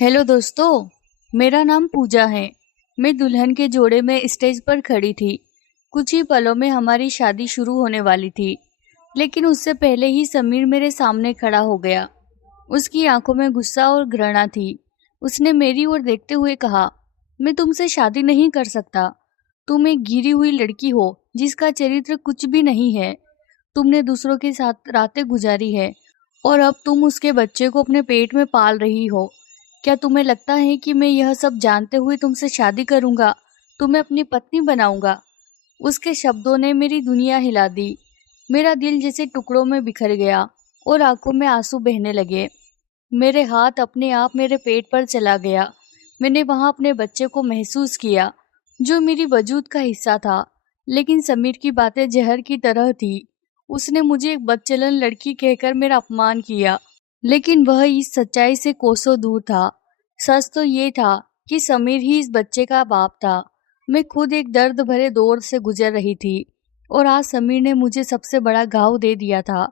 Hello दोस्तों, मेरा नाम पूजा है। मैं दुल्हन के जोड़े में स्टेज पर खड़ी थी। कुछ ही पलों में हमारी शादी शुरू होने वाली थी, लेकिन उससे पहले ही समीर मेरे सामने खड़ा हो गया। उसकी आंखों में गुस्सा और घृणा थी। उसने मेरी ओर देखते हुए कहा, मैं तुमसे शादी नहीं कर सकता। तुम एक गिरी हुई लड़की हो जिसका चरित्र कुछ भी नहीं है। तुमने दूसरों के साथ रातें गुजारी है और अब तुम उसके बच्चे को अपने पेट में पाल रही हो। क्या तुम्हें लगता है कि मैं यह सब जानते हुए तुमसे शादी करूंगा, तुम्हें अपनी पत्नी बनाऊंगा? उसके शब्दों ने मेरी दुनिया हिला दी। मेरा दिल जैसे टुकड़ों में बिखर गया और आंखों में आंसू बहने लगे। मेरे हाथ अपने आप मेरे पेट पर चला गया। मैंने वहां अपने बच्चे को महसूस किया, जो मेरी वजूद का हिस्सा था। लेकिन समीर की बातें जहर की तरह थी। उसने मुझे एक बदचलन लड़की कहकर मेरा अपमान किया, लेकिन वह इस सच्चाई से कोसों दूर था। सच तो ये था कि समीर ही इस बच्चे का बाप था। मैं खुद एक दर्द भरे दौर से गुजर रही थी और आज समीर ने मुझे सबसे बड़ा घाव दे दिया था।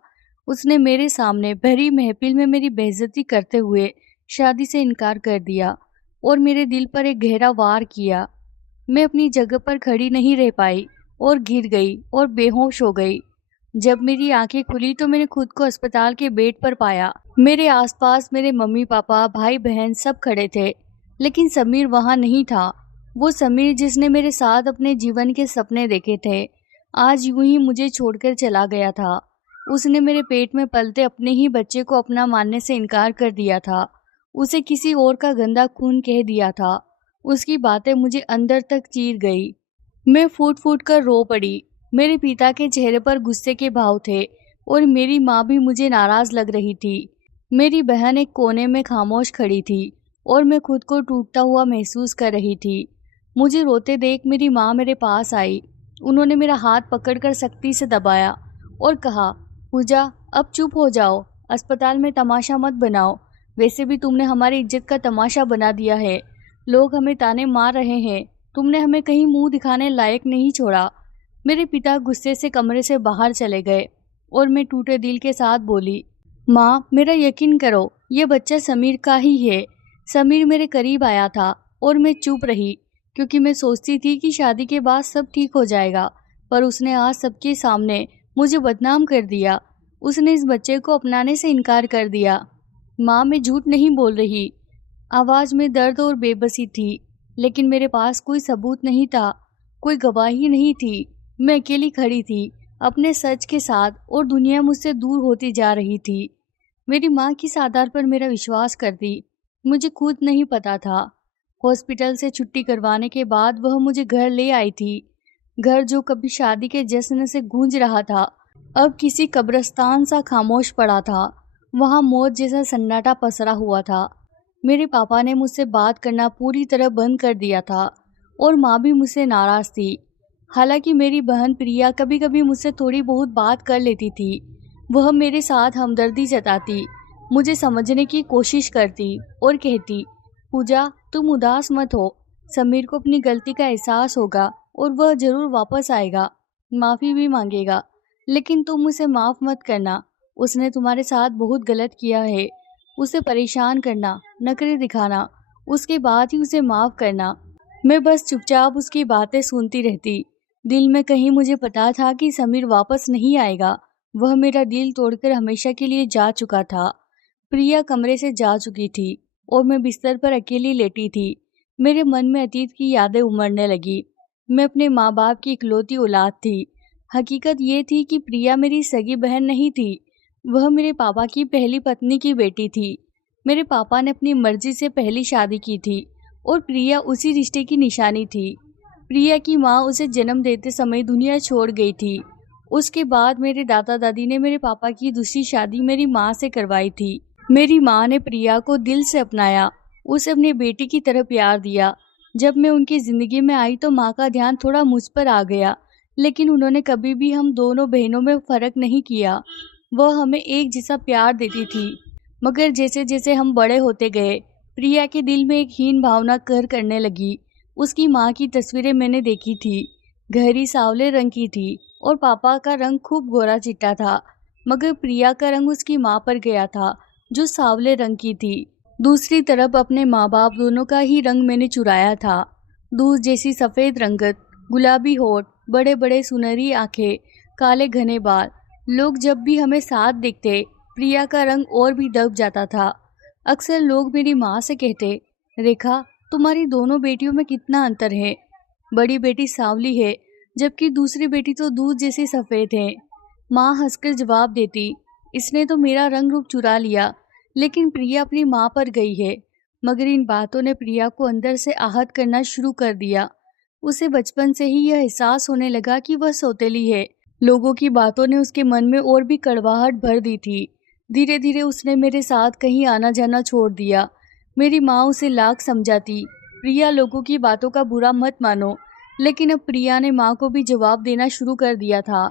उसने मेरे सामने भरी महफिल में मेरी बेइज्जती करते हुए शादी से इनकार कर दिया और मेरे दिल पर एक गहरा वार किया। मैं अपनी जगह पर खड़ी नहीं रह पाई और गिर गई और बेहोश हो गई। जब मेरी आंखें खुली तो मैंने खुद को अस्पताल के बेड पर पाया। मेरे आसपास मेरे मम्मी पापा भाई बहन सब खड़े थे, लेकिन समीर वहां नहीं था। वो समीर जिसने मेरे साथ अपने जीवन के सपने देखे थे, आज यूं ही मुझे छोड़कर चला गया था। उसने मेरे पेट में पलते अपने ही बच्चे को अपना मानने से इनकार कर दिया था। उसे किसी और का गंदा खून कह दिया था। उसकी बातें मुझे अंदर तक चीर गई। मैं फूट फूट कर रो पड़ी। मेरे पिता के चेहरे पर गुस्से के भाव थे और मेरी माँ भी मुझे नाराज लग रही थी। मेरी बहन एक कोने में खामोश खड़ी थी और मैं खुद को टूटता हुआ महसूस कर रही थी। मुझे रोते देख मेरी माँ मेरे पास आई। उन्होंने मेरा हाथ पकड़कर सख्ती से दबाया और कहा, पूजा, अब चुप हो जाओ। अस्पताल में तमाशा मत बनाओ। वैसे भी तुमने हमारी इज्जत का तमाशा बना दिया है। लोग हमें ताने मार रहे हैं। तुमने हमें कहीं मुंह दिखाने लायक नहीं छोड़ा। मेरे पिता गुस्से से कमरे से बाहर चले गए और मैं टूटे दिल के साथ बोली, माँ, मेरा यकीन करो, ये बच्चा समीर का ही है। समीर मेरे करीब आया था और मैं चुप रही क्योंकि मैं सोचती थी कि शादी के बाद सब ठीक हो जाएगा, पर उसने आज सबके सामने मुझे बदनाम कर दिया। उसने इस बच्चे को अपनाने से इनकार कर दिया। माँ, मैं झूठ नहीं बोल रही। आवाज में दर्द और बेबसी थी, लेकिन मेरे पास कोई सबूत नहीं था, कोई गवाही नहीं थी। मैं अकेली खड़ी थी अपने सच के साथ और दुनिया मुझसे दूर होती जा रही थी। मेरी माँ किस आधार पर मेरा विश्वास करती, मुझे खुद नहीं पता था। हॉस्पिटल से छुट्टी करवाने के बाद वह मुझे घर ले आई थी। घर जो कभी शादी के जश्न से गूंज रहा था, अब किसी कब्रिस्तान सा खामोश पड़ा था। वहां मौत जैसा सन्नाटा पसरा हुआ था। मेरे पापा ने मुझसे बात करना पूरी तरह बंद कर दिया था और माँ भी मुझसे नाराज थी। हालांकि मेरी बहन प्रिया कभी कभी मुझसे थोड़ी बहुत बात कर लेती थी। वह मेरे साथ हमदर्दी जताती, मुझे समझने की कोशिश करती और कहती, पूजा, तुम उदास मत हो। समीर को अपनी गलती का एहसास होगा और वह जरूर वापस आएगा, माफ़ी भी मांगेगा। लेकिन तुम उसे माफ़ मत करना। उसने तुम्हारे साथ बहुत गलत किया है। उसे परेशान करना, नखरे दिखाना, उसके बाद ही उसे माफ़ करना। मैं बस चुपचाप उसकी बातें सुनती रहती। दिल में कहीं मुझे पता था कि समीर वापस नहीं आएगा। वह मेरा दिल तोड़कर हमेशा के लिए जा चुका था। प्रिया कमरे से जा चुकी थी और मैं बिस्तर पर अकेली लेटी थी। मेरे मन में अतीत की यादें उमड़ने लगी। मैं अपने माँ बाप की इकलौती औलाद थी। हकीकत ये थी कि प्रिया मेरी सगी बहन नहीं थी। वह मेरे पापा की पहली पत्नी की बेटी थी। मेरे पापा ने अपनी मर्जी से पहली शादी की थी और प्रिया उसी रिश्ते की निशानी थी। प्रिया की माँ उसे जन्म देते समय दुनिया छोड़ गई थी। उसके बाद मेरे दादा दादी ने मेरे पापा की दूसरी शादी मेरी माँ से करवाई थी। मेरी माँ ने प्रिया को दिल से अपनाया, उसे अपनी बेटी की तरह प्यार दिया। जब मैं उनकी जिंदगी में आई तो माँ का ध्यान थोड़ा मुझ पर आ गया, लेकिन उन्होंने कभी भी हम दोनों बहनों में फर्क नहीं किया। वह हमें एक जैसा प्यार देती थी। मगर जैसे जैसे हम बड़े होते गए, प्रिया के दिल में एक हीन भावना घर करने लगी। उसकी माँ की तस्वीरें मैंने देखी थी। गहरी सांवले रंग की थी और पापा का रंग खूब गोरा चिट्टा था। मगर प्रिया का रंग उसकी माँ पर गया था, जो सांवले रंग की थी। दूसरी तरफ अपने माँ बाप दोनों का ही रंग मैंने चुराया था। दूध जैसी सफ़ेद रंगत, गुलाबी होठ, बड़े बड़े सुनहरी आंखें, काले घने बाल। लोग जब भी हमें साथ देखते, प्रिया का रंग और भी दब जाता था। अक्सर लोग मेरी माँ से कहते, रेखा, तुम्हारी दोनों बेटियों में कितना अंतर है। बड़ी बेटी सांवली है, जबकि दूसरी बेटी तो दूध जैसी सफ़ेद है। माँ हंसकर जवाब देती, इसने तो मेरा रंग रूप चुरा लिया, लेकिन प्रिया अपनी माँ पर गई है। मगर इन बातों ने प्रिया को अंदर से आहत करना शुरू कर दिया। उसे बचपन से ही यह एहसास होने लगा कि वह सौतेली है। लोगों की बातों ने उसके मन में और भी कड़वाहट भर दी थी। धीरे धीरे उसने मेरे साथ कहीं आना जाना छोड़ दिया। मेरी माँ उसे लाख समझाती, प्रिया, लोगों की बातों का बुरा मत मानो। लेकिन अब प्रिया ने माँ को भी जवाब देना शुरू कर दिया था।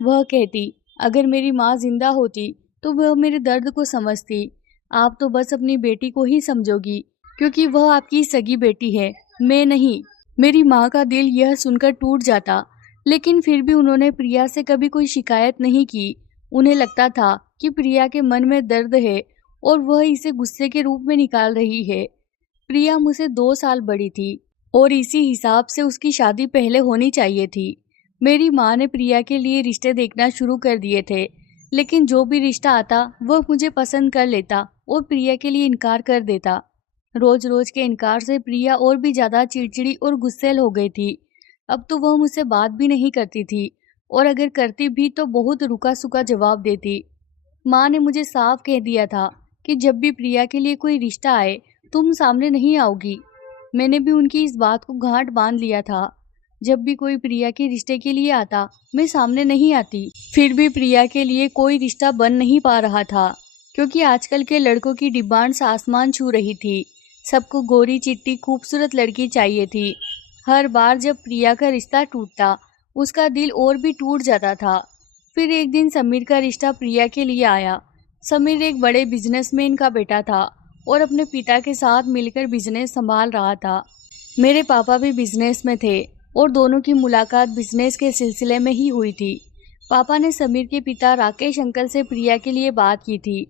वह कहती, अगर मेरी माँ जिंदा होती तो वह मेरे दर्द को समझती। आप तो बस अपनी बेटी को ही समझोगी, क्योंकि वह आपकी सगी बेटी है, मैं नहीं। मेरी माँ का दिल यह सुनकर टूट जाता, लेकिन फिर भी उन्होंने प्रिया से कभी कोई शिकायत नहीं की। उन्हें लगता था कि प्रिया के मन में दर्द है और वह इसे गुस्से के रूप में निकाल रही है। प्रिया मुझसे 2 साल बड़ी थी और इसी हिसाब से उसकी शादी पहले होनी चाहिए थी। मेरी माँ ने प्रिया के लिए रिश्ते देखना शुरू कर दिए थे, लेकिन जो भी रिश्ता आता वह मुझे पसंद कर लेता और प्रिया के लिए इनकार कर देता। रोज रोज के इनकार से प्रिया और भी ज्यादा चिड़चिड़ी और गुस्सैल हो गई थी। अब तो वह मुझसे बात भी नहीं करती थी, और अगर करती भी तो बहुत रुका सुका जवाब देती। माँ ने मुझे साफ कह दिया था कि जब भी प्रिया के लिए कोई रिश्ता आए, तुम सामने नहीं आओगी। मैंने भी उनकी इस बात को गांठ बांध लिया था। जब भी कोई प्रिया के रिश्ते के लिए आता, मैं सामने नहीं आती। फिर भी प्रिया के लिए कोई रिश्ता बन नहीं पा रहा था, क्योंकि आजकल के लड़कों की डिमांड्स आसमान छू रही थी। सबको गोरी चिट्टी खूबसूरत लड़की चाहिए थी। हर बार जब प्रिया का रिश्ता टूटता, उसका दिल और भी टूट जाता था। फिर एक दिन समीर का रिश्ता प्रिया के लिए आया। समीर एक बड़े बिजनेसमैन का बेटा था और अपने पिता के साथ मिलकर बिजनेस संभाल रहा था। मेरे पापा भी बिजनेस में थे और दोनों की मुलाकात बिजनेस के सिलसिले में ही हुई थी। पापा ने समीर के पिता राकेश अंकल से प्रिया के लिए बात की थी।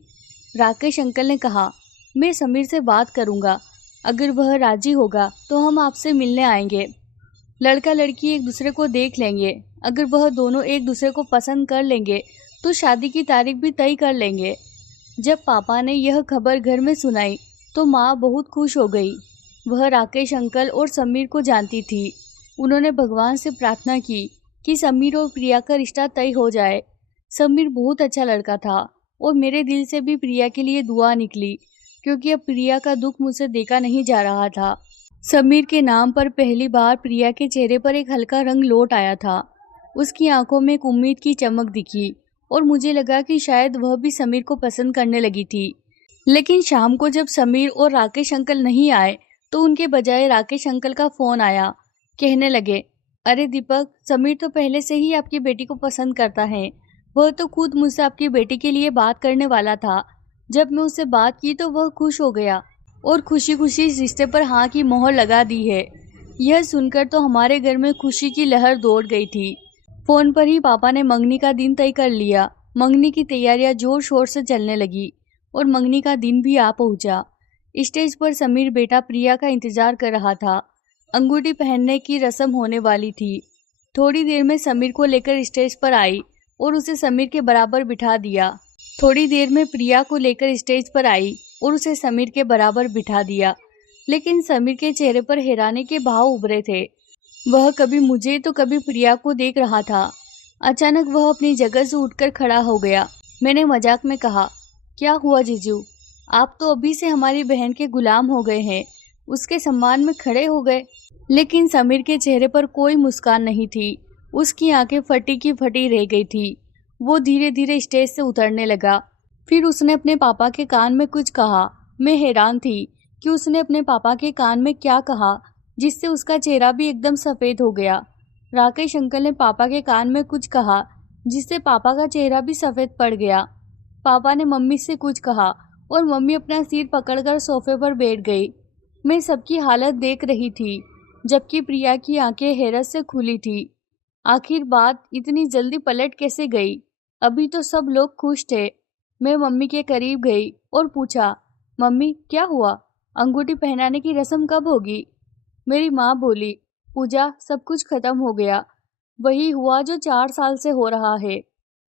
राकेश अंकल ने कहा, मैं समीर से बात करूंगा, अगर वह राजी होगा तो हम आपसे मिलने आएंगे। लड़का लड़की एक दूसरे को देख लेंगे, अगर वह दोनों एक दूसरे को पसंद कर लेंगे तो शादी की तारीख भी तय कर लेंगे। जब पापा ने यह खबर घर में सुनाई तो माँ बहुत खुश हो गई। वह राकेश अंकल और समीर को जानती थी। उन्होंने भगवान से प्रार्थना की कि समीर और प्रिया का रिश्ता तय हो जाए। समीर बहुत अच्छा लड़का था और मेरे दिल से भी प्रिया के लिए दुआ निकली, क्योंकि अब प्रिया का दुख मुझसे देखा नहीं जा रहा था। समीर के नाम पर पहली बार प्रिया के चेहरे पर एक हल्का रंग लौट आया था। उसकी आंखों में एक उम्मीद की चमक दिखी और मुझे लगा कि शायद वह भी समीर को पसंद करने लगी थी। लेकिन शाम को जब समीर और राकेश अंकल नहीं आए तो उनके बजाय राकेश अंकल का फोन आया। कहने लगे, अरे दीपक, समीर तो पहले से ही आपकी बेटी को पसंद करता है। वह तो खुद मुझसे आपकी बेटी के लिए बात करने वाला था। जब मैं उससे बात की तो वह खुश हो गया और खुशी खुशी इस रिश्ते पर हाँ की मोहर लगा दी है। यह सुनकर तो हमारे घर में खुशी की लहर दौड़ गई थी। फोन पर ही पापा ने मंगनी का दिन तय कर लिया। मंगनी की तैयारियां जोर शोर से चलने लगी और मंगनी का दिन भी आ पहुंचा। स्टेज पर समीर बेटा प्रिया का इंतजार कर रहा था। अंगूठी पहनने की रस्म होने वाली थी। थोड़ी देर में समीर को लेकर स्टेज पर आई और उसे समीर के बराबर बिठा दिया। थोड़ी देर में प्रिया को लेकर स्टेज पर आई और उसे समीर के बराबर बिठा दिया। लेकिन समीर के चेहरे पर हैरानी के भाव उभरे थे। वह कभी मुझे तो कभी प्रिया को देख रहा था। अचानक वह अपनी जगह से उठकर खड़ा हो गया। मैंने मजाक में कहा, क्या हुआ जीजू, आप तो अभी से हमारी बहन के गुलाम हो गए हैं, उसके सम्मान में खड़े हो गए। लेकिन समीर के चेहरे पर कोई मुस्कान नहीं थी। उसकी आंखें फटी की फटी रह गई थी। वो धीरे धीरे स्टेज से उतरने लगा। फिर उसने अपने पापा के कान में कुछ कहा। मैं हैरान थी कि उसने अपने पापा के कान में क्या कहा, जिससे उसका चेहरा भी एकदम सफ़ेद हो गया। राकेश अंकल ने पापा के कान में कुछ कहा, जिससे पापा का चेहरा भी सफ़ेद पड़ गया। पापा ने मम्मी से कुछ कहा और मम्मी अपना सिर पकड़कर सोफे पर बैठ गई। मैं सबकी हालत देख रही थी, जबकि प्रिया की आंखें हैरत से खुली थी। आखिर बात इतनी जल्दी पलट कैसे गई? अभी तो सब लोग खुश थे। मैं मम्मी के करीब गई और पूछा, मम्मी क्या हुआ? अंगूठी पहनाने की रस्म कब होगी? मेरी माँ बोली, पूजा सब कुछ खत्म हो गया। वही हुआ जो 4 साल से हो रहा है।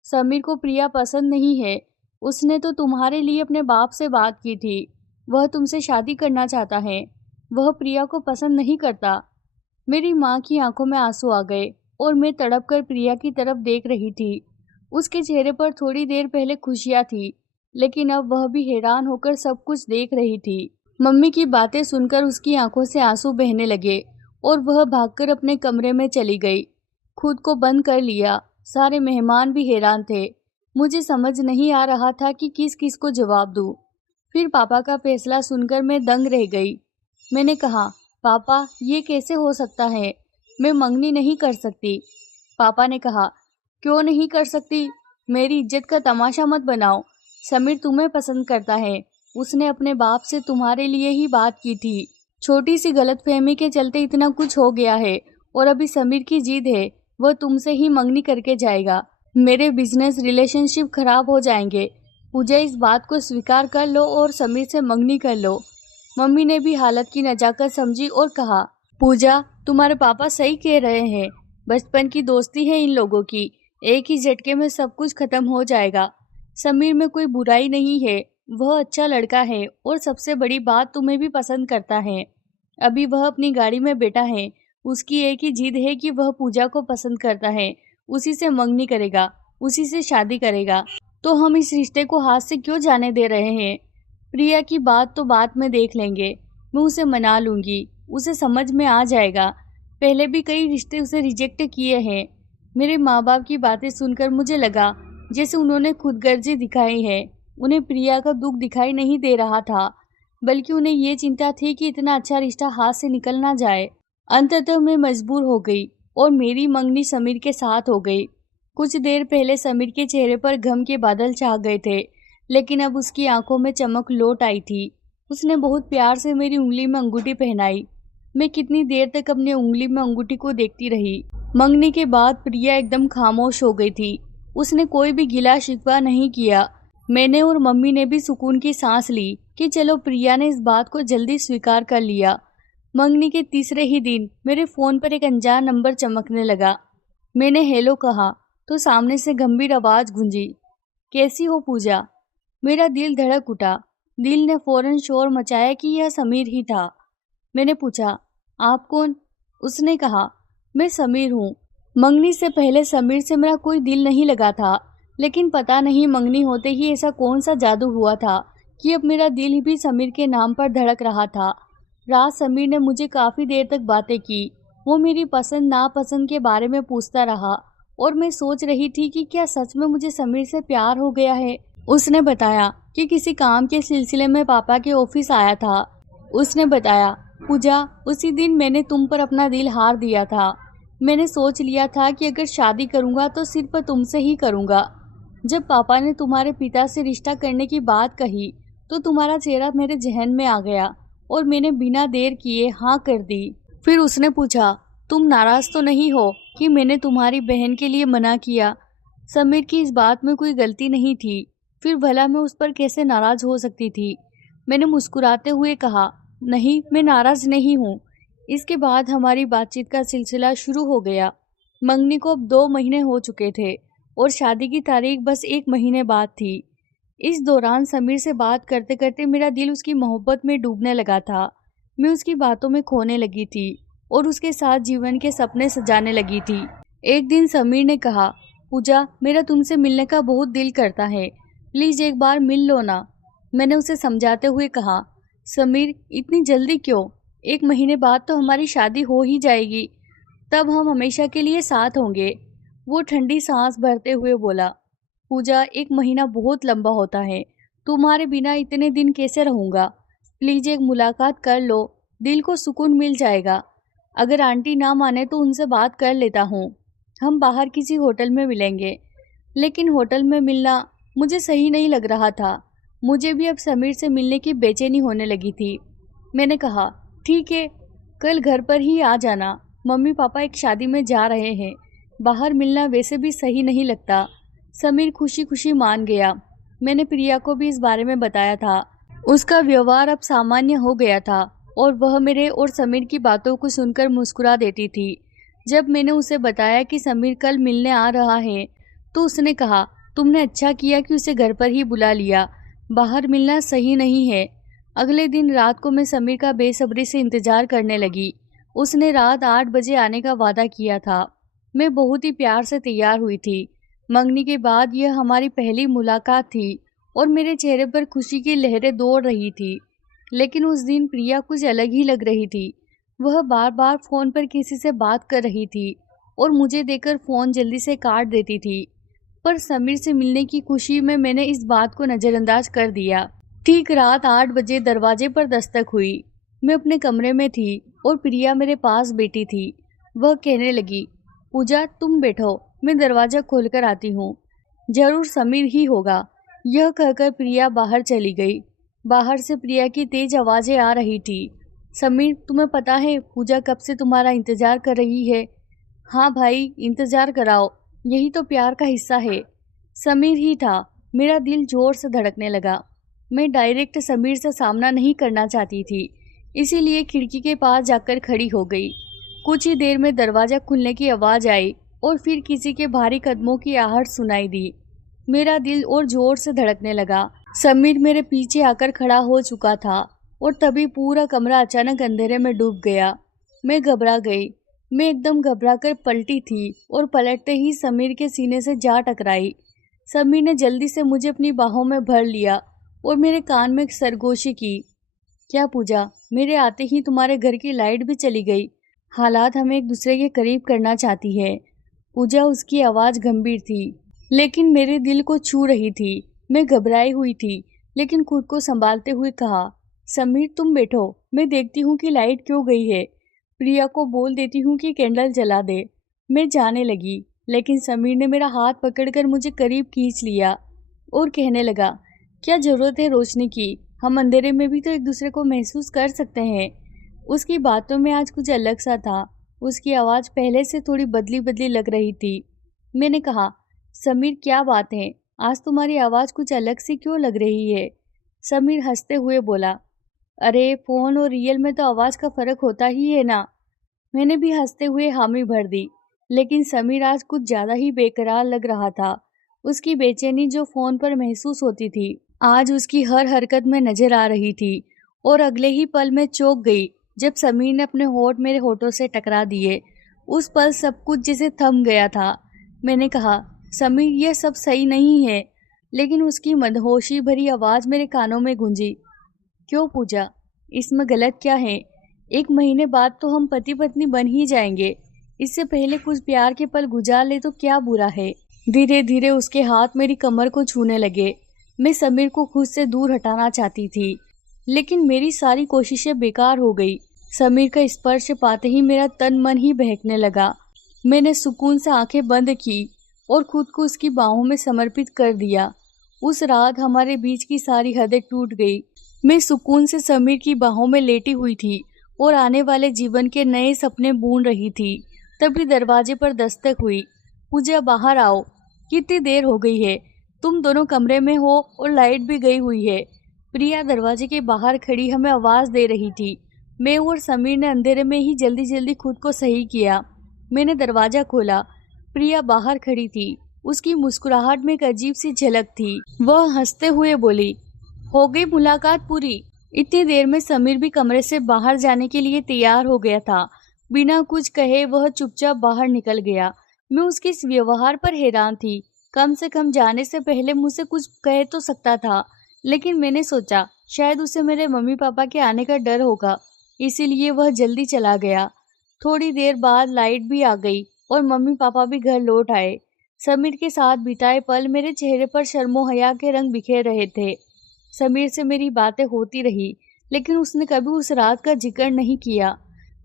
समीर को प्रिया पसंद नहीं है। उसने तो तुम्हारे लिए अपने बाप से बात की थी। वह तुमसे शादी करना चाहता है। वह प्रिया को पसंद नहीं करता। मेरी माँ की आंखों में आंसू आ गए और मैं तड़प कर प्रिया की तरफ देख रही थी। उसके चेहरे पर थोड़ी देर पहले खुशियाँ थी, लेकिन अब वह भी हैरान होकर सब कुछ देख रही थी। मम्मी की बातें सुनकर उसकी आंखों से आंसू बहने लगे और वह भागकर अपने कमरे में चली गई। खुद को बंद कर लिया। सारे मेहमान भी हैरान थे। मुझे समझ नहीं आ रहा था कि किस किस को जवाब दूं। फिर पापा का फैसला सुनकर मैं दंग रह गई। मैंने कहा, पापा ये कैसे हो सकता है? मैं मंगनी नहीं कर सकती। पापा ने कहा, क्यों नहीं कर सकती? मेरी इज्जत का तमाशा मत बनाओ। समीर तुम्हें पसंद करता है। उसने अपने बाप से तुम्हारे लिए ही बात की थी। छोटी सी गलतफहमी के चलते इतना कुछ हो गया है और अभी समीर की जिद है, वह तुमसे ही मंगनी करके जाएगा। मेरे बिजनेस रिलेशनशिप खराब हो जाएंगे। पूजा इस बात को स्वीकार कर लो और समीर से मंगनी कर लो। मम्मी ने भी हालत की नजाकत समझी और कहा, पूजा तुम्हारे पापा सही कह रहे हैं। बचपन की दोस्ती है इन लोगों की। एक ही झटके में सब कुछ खत्म हो जाएगा। समीर में कोई बुराई नहीं है। वह अच्छा लड़का है और सबसे बड़ी बात तुम्हें भी पसंद करता है। अभी वह अपनी गाड़ी में बैठा है। उसकी एक ही जिद है कि वह पूजा को पसंद करता है। उसी से मंगनी करेगा, उसी से शादी करेगा। तो हम इस रिश्ते को हाथ से क्यों जाने दे रहे हैं? प्रिया की बात तो बाद में देख लेंगे। मैं उसे मना लूंगी। उसे समझ में आ जाएगा। पहले भी कई रिश्ते उसे रिजेक्ट किए हैं। मेरे माँ बाप की बातें सुनकर मुझे लगा जैसे उन्होंने खुदगर्जी दिखाई है। उन्हें प्रिया का दुख दिखाई नहीं दे रहा था, बल्कि उन्हें ये चिंता थी कि इतना अच्छा रिश्ता हाथ से निकल ना जाए। अंततः मैं मजबूर हो गई और मेरी मंगनी समीर के साथ हो गई। कुछ देर पहले समीर के चेहरे पर गम के बादल छा गए थे, लेकिन अब उसकी आंखों में चमक लौट आई थी। उसने बहुत प्यार से मेरी उंगली में अंगूठी पहनाई। मैं कितनी देर तक अपनी उंगली में अंगूठी को देखती रही। मंगनी के बाद प्रिया एकदम खामोश हो गई थी। उसने कोई भी गिला शिकवा नहीं किया। मैंने और मम्मी ने भी सुकून की सांस ली कि चलो प्रिया ने इस बात को जल्दी स्वीकार कर लिया। मंगनी के तीसरे ही दिन मेरे फोन पर एक अनजान नंबर चमकने लगा। मैंने हेलो कहा तो सामने से गंभीर आवाज गूंजी, कैसी हो पूजा? मेरा दिल धड़क उठा। दिल ने फौरन शोर मचाया कि यह समीर ही था। मैंने पूछा, आप कौन? उसने कहा, मैं समीर हूँ। मंगनी से पहले समीर से मेरा कोई दिल नहीं लगा था, लेकिन पता नहीं मंगनी होते ही ऐसा कौन सा जादू हुआ था कि अब मेरा दिल भी समीर के नाम पर धड़क रहा था। रात समीर ने मुझे काफ़ी देर तक बातें की। वो मेरी पसंद नापसंद के बारे में पूछता रहा और मैं सोच रही थी कि क्या सच में मुझे समीर से प्यार हो गया है। उसने बताया कि किसी काम के सिलसिले में पापा के ऑफिस आया था। उसने बताया, पूजा उसी दिन मैंने तुम पर अपना दिल हार दिया था। मैंने सोच लिया था कि अगर शादी करूँगा तो सिर्फ तुमसे ही करूँगा। जब पापा ने तुम्हारे पिता से रिश्ता करने की बात कही तो तुम्हारा चेहरा मेरे जहन में आ गया और मैंने बिना देर किए हाँ कर दी। फिर उसने पूछा, तुम नाराज तो नहीं हो कि मैंने तुम्हारी बहन के लिए मना किया? समीर की इस बात में कोई गलती नहीं थी, फिर भला मैं उस पर कैसे नाराज हो सकती थी? मैंने मुस्कुराते हुए कहा, नहीं मैं नाराज नहीं हूँ। इसके बाद हमारी बातचीत का सिलसिला शुरू हो गया। मंगनी को अब 2 महीने हो चुके थे और शादी की तारीख बस 1 महीने बाद थी। इस दौरान समीर से बात करते करते मेरा दिल उसकी मोहब्बत में डूबने लगा था। मैं उसकी बातों में खोने लगी थी और उसके साथ जीवन के सपने सजाने लगी थी। एक दिन समीर ने कहा, पूजा मेरा तुमसे मिलने का बहुत दिल करता है, प्लीज एक बार मिल लो ना। मैंने उसे समझाते हुए कहा, समीर इतनी जल्दी क्यों? 1 महीने बाद तो हमारी शादी हो ही जाएगी, तब हम हमेशा के लिए साथ होंगे। वो ठंडी सांस भरते हुए बोला, पूजा 1 महीना बहुत लंबा होता है, तुम्हारे बिना इतने दिन कैसे रहूँगा? प्लीज एक मुलाकात कर लो, दिल को सुकून मिल जाएगा। अगर आंटी ना माने तो उनसे बात कर लेता हूँ। हम बाहर किसी होटल में मिलेंगे। लेकिन होटल में मिलना मुझे सही नहीं लग रहा था। मुझे भी अब समीर से मिलने की बेचैनी होने लगी थी। मैंने कहा, ठीक है, कल घर पर ही आ जाना। मम्मी पापा एक शादी में जा रहे हैं, बाहर मिलना वैसे भी सही नहीं लगता। समीर खुशी खुशी मान गया। मैंने प्रिया को भी इस बारे में बताया था। उसका व्यवहार अब सामान्य हो गया था और वह मेरे और समीर की बातों को सुनकर मुस्कुरा देती थी। जब मैंने उसे बताया कि समीर कल मिलने आ रहा है, तो उसने कहा, तुमने अच्छा किया कि उसे घर पर ही बुला लिया, बाहर मिलना सही नहीं है। अगले दिन रात को मैं समीर का बेसब्री से इंतजार करने लगी। उसने रात 8 बजे आने का वादा किया था। मैं बहुत ही प्यार से तैयार हुई थी। मंगनी के बाद यह हमारी पहली मुलाकात थी और मेरे चेहरे पर खुशी की लहरें दौड़ रही थी। लेकिन उस दिन प्रिया कुछ अलग ही लग रही थी। वह बार बार फोन पर किसी से बात कर रही थी और मुझे देखकर फोन जल्दी से काट देती थी। पर समीर से मिलने की खुशी में मैंने इस बात को नज़रअंदाज कर दिया। ठीक रात 8 बजे दरवाजे पर दस्तक हुई। मैं अपने कमरे में थी और प्रिया मेरे पास बैठी थी। वह कहने लगी, पूजा तुम बैठो, मैं दरवाज़ा खोलकर आती हूँ। जरूर समीर ही होगा। यह कहकर प्रिया बाहर चली गई। बाहर से प्रिया की तेज आवाज़ें आ रही थी। समीर, तुम्हें पता है पूजा कब से तुम्हारा इंतजार कर रही है। हाँ भाई, इंतजार कराओ, यही तो प्यार का हिस्सा है। समीर ही था। मेरा दिल जोर से धड़कने लगा। मैं डायरेक्ट समीर से सामना नहीं करना चाहती थी, इसीलिए खिड़की के पास जाकर खड़ी हो गई। कुछ ही देर में दरवाज़ा खुलने की आवाज़ आई और फिर किसी के भारी कदमों की आहट सुनाई दी। मेरा दिल और जोर से धड़कने लगा। समीर मेरे पीछे आकर खड़ा हो चुका था और तभी पूरा कमरा अचानक अंधेरे में डूब गया। मैं घबरा गई। मैं एकदम घबराकर पलटी थी और पलटते ही समीर के सीने से जा टकराई। समीर ने जल्दी से मुझे अपनी बाहों में भर लिया और मेरे कान में सरगोशी की। क्या पूजा, मेरे आते ही तुम्हारे घर की लाइट भी चली गई? हालात हमें एक दूसरे के करीब करना चाहती है। पूजा, उसकी आवाज़ गंभीर थी लेकिन मेरे दिल को छू रही थी। मैं घबराई हुई थी लेकिन खुद को संभालते हुए कहा, समीर तुम बैठो, मैं देखती हूँ कि लाइट क्यों गई है। प्रिया को बोल देती हूँ कि कैंडल जला दे। मैं जाने लगी लेकिन समीर ने मेरा हाथ पकड़कर मुझे करीब खींच लिया और कहने लगा, क्या ज़रूरत है रोशनी की, हम अंधेरे में भी तो एक दूसरे को महसूस कर सकते हैं। उसकी बातों में आज कुछ अलग सा था। उसकी आवाज़ पहले से थोड़ी बदली बदली लग रही थी। मैंने कहा, समीर क्या बात है, आज तुम्हारी आवाज़ कुछ अलग सी क्यों लग रही है? समीर हंसते हुए बोला, अरे फ़ोन और रियल में तो आवाज़ का फ़र्क होता ही है ना। मैंने भी हंसते हुए हामी भर दी। लेकिन समीर आज कुछ ज़्यादा ही बेकरार लग रहा था। उसकी बेचैनी जो फ़ोन पर महसूस होती थी, आज उसकी हर हरकत में नज़र आ रही थी। और अगले ही पल मैं चौंक गई जब समीर ने अपने होंठ मेरे होठों से टकरा दिए। उस पल सब कुछ जैसे थम गया था। मैंने कहा, समीर यह सब सही नहीं है। लेकिन उसकी मदहोशी भरी आवाज़ मेरे कानों में गूंजी, क्यों पूजा, इसमें गलत क्या है? 1 महीने बाद तो हम पति पत्नी बन ही जाएंगे। इससे पहले कुछ प्यार के पल गुजार ले तो क्या बुरा है। धीरे धीरे उसके हाथ मेरी कमर को छूने लगे। मैं समीर को खुद से दूर हटाना चाहती थी लेकिन मेरी सारी कोशिशें बेकार हो गई। समीर का स्पर्श पाते ही मेरा तन मन ही बहकने लगा। मैंने सुकून से आंखें बंद की और खुद को उसकी बाहों में समर्पित कर दिया। उस रात हमारे बीच की सारी हदें टूट गई। मैं सुकून से समीर की बाहों में लेटी हुई थी और आने वाले जीवन के नए सपने बुन रही थी। तभी दरवाजे पर दस्तक हुई। पूजा, बाहर आओ, कितनी देर हो गई है, तुम दोनों कमरे में हो और लाइट भी गई हुई है। प्रिया दरवाजे के बाहर खड़ी हमें आवाज़ दे रही थी। मैं और समीर ने अंधेरे में ही जल्दी जल्दी खुद को सही किया। मैंने दरवाज़ा खोला। प्रिया बाहर खड़ी थी। उसकी मुस्कुराहट में एक अजीब सी झलक थी। वह हंसते हुए बोली, हो गई मुलाकात पूरी। इतनी देर में समीर भी कमरे से बाहर जाने के लिए तैयार हो गया था। बिना कुछ कहे वह चुपचाप बाहर निकल गया। मैं उसके इस व्यवहार पर हैरान थी। कम से कम जाने से पहले मुझसे कुछ कह तो सकता था। लेकिन मैंने सोचा शायद उसे मेरे मम्मी पापा के आने का डर होगा, इसीलिए वह जल्दी चला गया। थोड़ी देर बाद लाइट भी आ गई और मम्मी पापा भी घर लौट आए। समीर के साथ बिताए पल मेरे चेहरे पर शर्मो हया के रंग बिखेर रहे थे। समीर से मेरी बातें होती रही लेकिन उसने कभी उस रात का जिक्र नहीं किया।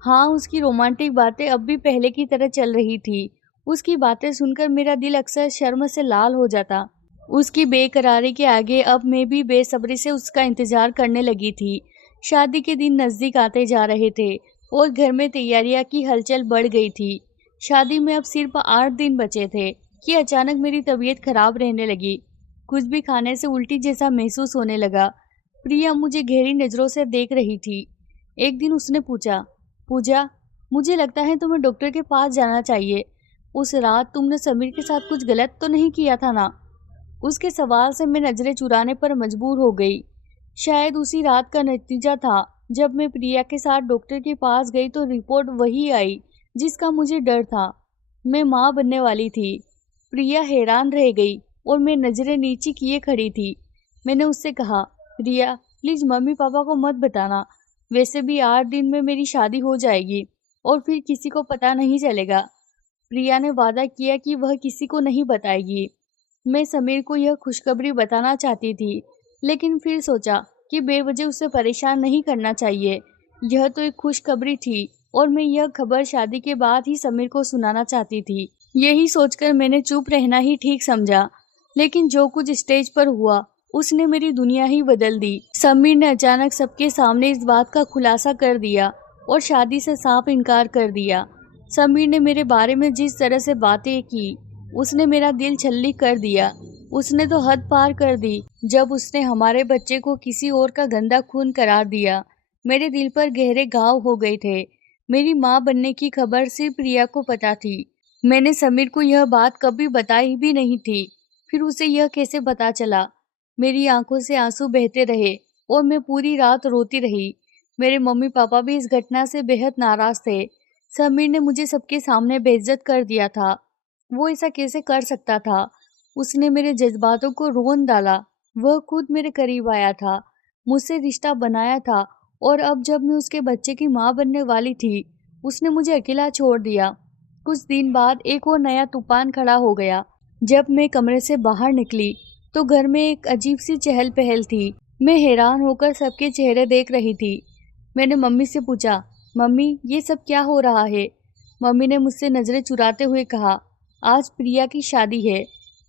हाँ, उसकी रोमांटिक बातें अब भी पहले की तरह चल रही थी। उसकी बातें सुनकर मेरा दिल अक्सर शर्म से लाल हो जाता। उसकी बेकरारी के आगे अब मैं भी बेसब्री से उसका इंतजार करने लगी थी। शादी के दिन नज़दीक आते जा रहे थे और घर में तैयारियां की हलचल बढ़ गई थी। शादी में अब सिर्फ 8 दिन बचे थे कि अचानक मेरी तबीयत खराब रहने लगी। कुछ भी खाने से उल्टी जैसा महसूस होने लगा। प्रिया मुझे गहरी नजरों से देख रही थी। एक दिन उसने पूछा, पूजा, मुझे लगता है तुम्हें डॉक्टर के पास जाना चाहिए। उस रात तुमने समीर के साथ कुछ गलत तो नहीं किया था ना? उसके सवाल से मैं नजरें चुराने पर मजबूर हो गई। शायद उसी रात का नतीजा था। जब मैं प्रिया के साथ डॉक्टर के पास गई तो रिपोर्ट वही आई जिसका मुझे डर था। मैं माँ बनने वाली थी। प्रिया हैरान रह गई और मैं नजरें नीचे किए खड़ी थी। मैंने उससे कहा, प्रिया प्लीज मम्मी पापा को मत बताना। वैसे भी 8 दिन में मेरी शादी हो जाएगी और फिर किसी को पता नहीं चलेगा। प्रिया ने वादा किया कि वह किसी को नहीं बताएगी। मैं समीर को यह खुशखबरी बताना चाहती थी, लेकिन फिर सोचा कि बेवजह उसे परेशान नहीं करना चाहिए। यह तो एक खुशखबरी थी और मैं यह खबर शादी के बाद ही समीर को सुनाना चाहती थी। यही सोचकर मैंने चुप रहना ही ठीक समझा। लेकिन जो कुछ स्टेज पर हुआ उसने मेरी दुनिया ही बदल दी। समीर ने अचानक सबके सामने इस बात का खुलासा कर दिया और शादी से साफ इनकार कर दिया। समीर ने मेरे बारे में जिस तरह से बातें की, उसने मेरा दिल छल्ली कर दिया। उसने तो हद पार कर दी जब उसने हमारे बच्चे को किसी और का गंदा खून करार दिया। मेरे दिल पर गहरे घाव हो गए थे। मेरी माँ बनने की खबर सिर्फ प्रिया को पता थी। मैंने समीर को यह बात कभी बताई भी नहीं थी। फिर उसे यह कैसे पता चला? मेरी आंखों से आंसू बहते रहे और मैं पूरी रात रोती रही। मेरे मम्मी पापा भी इस घटना से बेहद नाराज थे। समीर ने मुझे सबके सामने बेइज्जत कर दिया था। वो ऐसा कैसे कर सकता था? उसने मेरे जज्बातों को रोन डाला। वह खुद मेरे करीब आया था, मुझसे रिश्ता बनाया था, और अब जब मैं उसके बच्चे की माँ बनने वाली थी, उसने मुझे अकेला छोड़ दिया। कुछ दिन बाद एक और नया तूफान खड़ा हो गया। जब मैं कमरे से बाहर निकली तो घर में एक अजीब सी चहल पहल थी। मैं हैरान होकर सबके चेहरे देख रही थी। मैंने मम्मी से पूछा, मम्मी ये सब क्या हो रहा है? मम्मी ने मुझसे नजरें चुराते हुए कहा, आज प्रिया की शादी है।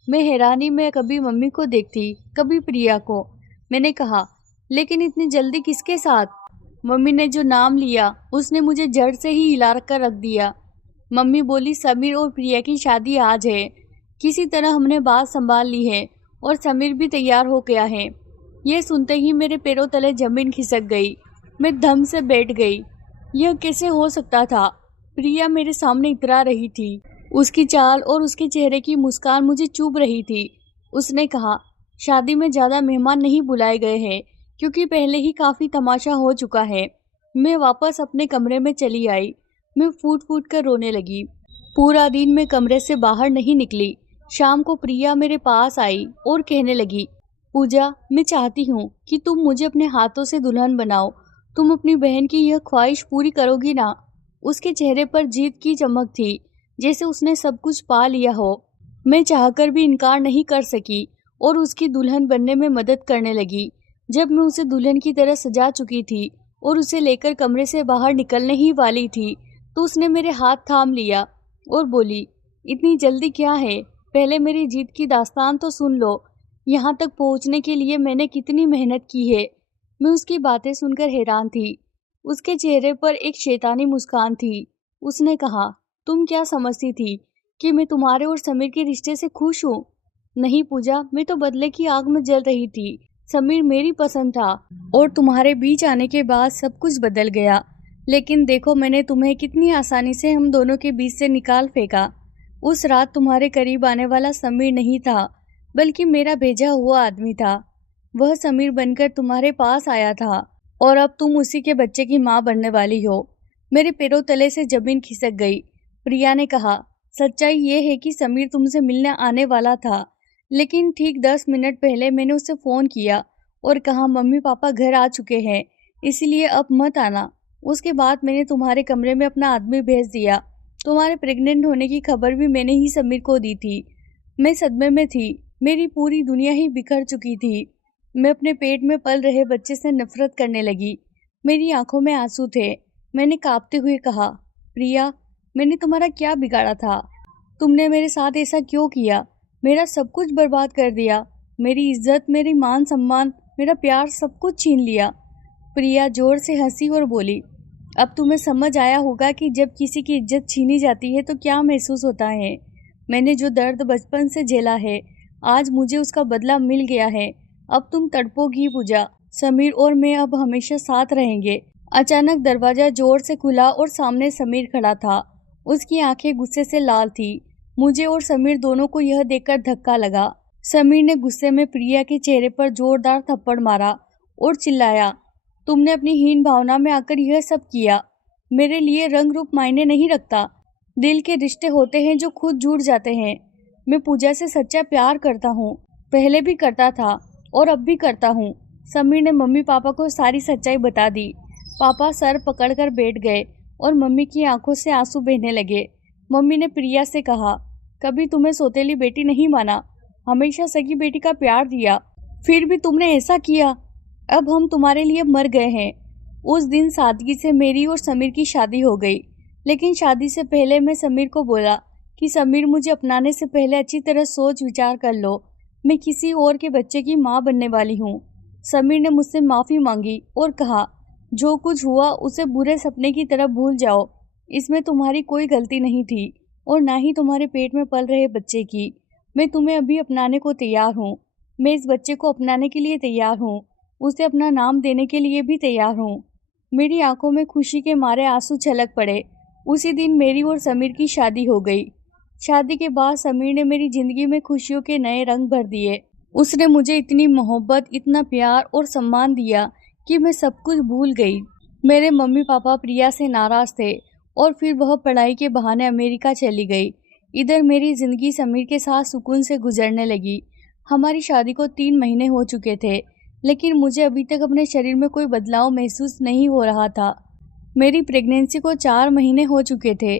मैं हैरानी में कभी मम्मी को देखती, कभी प्रिया को। मैंने कहा, लेकिन इतनी जल्दी किसके साथ? मम्मी ने जो नाम लिया उसने मुझे जड़ से ही हिला कर रख दिया। मम्मी बोली, समीर और प्रिया की शादी आज है। किसी तरह हमने बात संभाल ली है और समीर भी तैयार हो गया है। यह सुनते ही मेरे पैरों तले जमीन खिसक गई। मैं धम से बैठ गई। यह कैसे हो सकता था? प्रिया मेरे सामने इतरा रही थी। उसकी चाल और उसके चेहरे की मुस्कान मुझे चुभ रही थी। उसने कहा, शादी में ज्यादा मेहमान नहीं बुलाए गए हैं क्योंकि पहले ही काफी तमाशा हो चुका है। मैं वापस अपने कमरे में चली आई। मैं फूट फूट कर रोने लगी। पूरा दिन मैं कमरे से बाहर नहीं निकली। शाम को प्रिया मेरे पास आई और कहने लगी, पूजा, मैं चाहती हूँ कि तुम मुझे अपने हाथों से दुल्हन बनाओ। तुम अपनी बहन की यह ख्वाहिश पूरी करोगी ना? उसके चेहरे पर जीत की चमक थी, जैसे उसने सब कुछ पा लिया हो। मैं चाहकर भी इनकार नहीं कर सकी और उसकी दुल्हन बनने में मदद करने लगी। जब मैं उसे दुल्हन की तरह सजा चुकी थी और उसे लेकर कमरे से बाहर निकलने ही वाली थी, तो उसने मेरे हाथ थाम लिया और बोली, इतनी जल्दी क्या है? पहले मेरी जीत की दास्तान तो सुन लो। यहाँ तक पहुँचने के लिए मैंने कितनी मेहनत की है। मैं उसकी बातें सुनकर हैरान थी। उसके चेहरे पर एक शैतानी मुस्कान थी। उसने कहा, तुम क्या समझती थी कि मैं तुम्हारे और समीर के रिश्ते से खुश हूँ? नहीं पूजा, मैं तो बदले की आग में जल रही थी। समीर मेरी पसंद था और तुम्हारे बीच आने के बाद सब कुछ बदल गया। लेकिन देखो, मैंने तुम्हें कितनी आसानी से हम दोनों के बीच से निकाल फेंका। उस रात तुम्हारे करीब आने वाला समीर नहीं था, बल्कि मेरा भेजा हुआ आदमी था। वह समीर बनकर तुम्हारे पास आया था और अब तुम उसी के बच्चे की माँ बनने वाली हो। मेरे पैरों तले से जमीन खिसक गई। प्रिया ने कहा, सच्चाई ये है कि समीर तुमसे मिलने आने वाला था, लेकिन ठीक 10 मिनट पहले मैंने उसे फ़ोन किया और कहा मम्मी पापा घर आ चुके हैं, इसलिए अब मत आना। उसके बाद मैंने तुम्हारे कमरे में अपना आदमी भेज दिया। तुम्हारे प्रेग्नेंट होने की खबर भी मैंने ही समीर को दी थी। मैं सदमे में थी। मेरी पूरी दुनिया ही बिखर चुकी थी। मैं अपने पेट में पल रहे बच्चे से नफरत करने लगी। मेरी आंखों में आंसू थे। मैंने कांपते हुए कहा, प्रिया, मैंने तुम्हारा क्या बिगाड़ा था? तुमने मेरे साथ ऐसा क्यों किया? मेरा सब कुछ बर्बाद कर दिया। मेरी इज्जत, मेरी मान सम्मान, मेरा प्यार, सब कुछ छीन लिया। प्रिया जोर से हंसी और बोली, अब तुम्हें समझ आया होगा कि जब किसी की इज्जत छीनी जाती है तो क्या महसूस होता है। मैंने जो दर्द बचपन से झेला है, आज मुझे उसका बदला मिल गया है। अब तुम तड़पोगी पूजा। समीर और मैं अब हमेशा साथ रहेंगे। अचानक दरवाजा जोर से खुला और सामने समीर खड़ा था। उसकी आंखें गुस्से से लाल थी। मुझे और समीर दोनों को यह देखकर धक्का लगा। समीर ने गुस्से में प्रिया के चेहरे पर जोरदार थप्पड़ मारा और चिल्लाया, तुमने अपनी हीन भावना में आकर यह सब किया। मेरे लिए रंग रूप मायने नहीं रखता। दिल के रिश्ते होते हैं जो खुद जुड़ जाते हैं। मैं पूजा से सच्चा प्यार करता हूँ, पहले भी करता था और अब भी करता हूँ। समीर ने मम्मी पापा को सारी सच्चाई बता दी। पापा सर पकड़कर बैठ गए और मम्मी की आंखों से आंसू बहने लगे। मम्मी ने प्रिया से कहा, कभी तुम्हें सौतेली बेटी नहीं माना, हमेशा सगी बेटी का प्यार दिया, फिर भी तुमने ऐसा किया। अब हम तुम्हारे लिए मर गए हैं। उस दिन सादगी से मेरी और समीर की शादी हो गई, लेकिन शादी से पहले मैं समीर को बोला कि समीर, मुझे अपनाने से पहले अच्छी तरह सोच विचार कर लो, मैं किसी और के बच्चे की माँ बनने वाली हूँ। समीर ने मुझसे माफ़ी मांगी और कहा, जो कुछ हुआ उसे बुरे सपने की तरह भूल जाओ, इसमें तुम्हारी कोई गलती नहीं थी और ना ही तुम्हारे पेट में पल रहे बच्चे की। मैं तुम्हें अभी अपनाने को तैयार हूँ। मैं इस बच्चे को अपनाने के लिए तैयार हूँ, उसे अपना नाम देने के लिए भी तैयार हूँ। मेरी आंखों में खुशी के मारे आंसू छलक पड़े। उसी दिन मेरी और समीर की शादी हो गई। शादी के बाद समीर ने मेरी जिंदगी में खुशियों के नए रंग भर दिए। उसने मुझे इतनी मोहब्बत, इतना प्यार और सम्मान दिया कि मैं सब कुछ भूल गई। मेरे मम्मी पापा प्रिया से नाराज थे और फिर वह पढ़ाई के बहाने अमेरिका चली गई। इधर मेरी जिंदगी समीर के साथ सुकून से गुजरने लगी। हमारी शादी को 3 महीने हो चुके थे, लेकिन मुझे अभी तक अपने शरीर में कोई बदलाव महसूस नहीं हो रहा था। मेरी प्रेगनेंसी को 4 महीने हो चुके थे,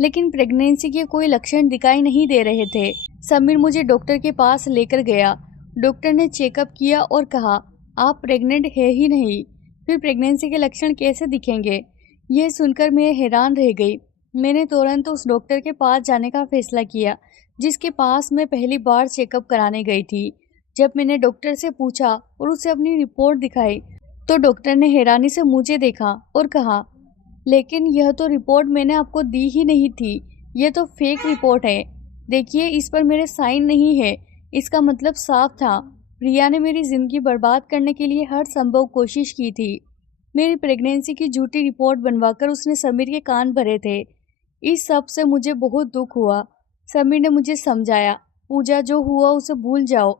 लेकिन प्रेगनेंसी के कोई लक्षण दिखाई नहीं दे रहे थे। समीर मुझे डॉक्टर के पास लेकर गया। डॉक्टर ने चेकअप किया और कहा, आप प्रेग्नेंट है ही नहीं, फिर प्रेगनेंसी के लक्षण कैसे दिखेंगे। यह सुनकर मैं हैरान रह गई। मैंने तुरंत उस डॉक्टर के पास जाने का फैसला किया जिसके पास मैं पहली बार चेकअप कराने गई थी। जब मैंने डॉक्टर से पूछा और उसे अपनी रिपोर्ट दिखाई तो डॉक्टर ने हैरानी से मुझे देखा और कहा, लेकिन यह तो रिपोर्ट मैंने आपको दी ही नहीं थी, यह तो फेक रिपोर्ट है। देखिए, इस पर मेरे साइन नहीं है। इसका मतलब साफ था, प्रिया ने मेरी ज़िंदगी बर्बाद करने के लिए हर संभव कोशिश की थी। मेरी प्रेगनेंसी की झूठी रिपोर्ट बनवाकर उसने समीर के कान भरे थे। इस सब से मुझे बहुत दुख हुआ। समीर ने मुझे समझाया, पूजा, जो हुआ उसे भूल जाओ।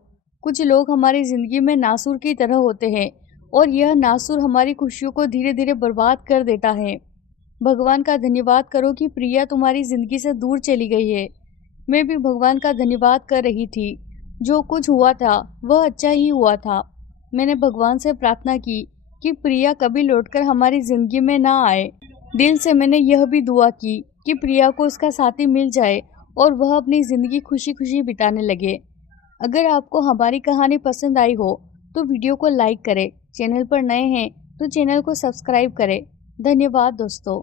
कुछ लोग हमारी ज़िंदगी में नासुर की तरह होते हैं और यह नासुर हमारी खुशियों को धीरे धीरे बर्बाद कर देता है। भगवान का धन्यवाद करो कि प्रिया तुम्हारी ज़िंदगी से दूर चली गई है। मैं भी भगवान का धन्यवाद कर रही थी। जो कुछ हुआ था वह अच्छा ही हुआ था। मैंने भगवान से प्रार्थना की कि प्रिया कभी लौटकर हमारी ज़िंदगी में ना आए। दिल से मैंने यह भी दुआ की कि प्रिया को उसका साथी मिल जाए और वह अपनी ज़िंदगी खुशी खुशी बिताने लगे। अगर आपको हमारी कहानी पसंद आई हो तो वीडियो को लाइक करें, चैनल पर नए हैं तो चैनल को सब्सक्राइब करें। धन्यवाद दोस्तों।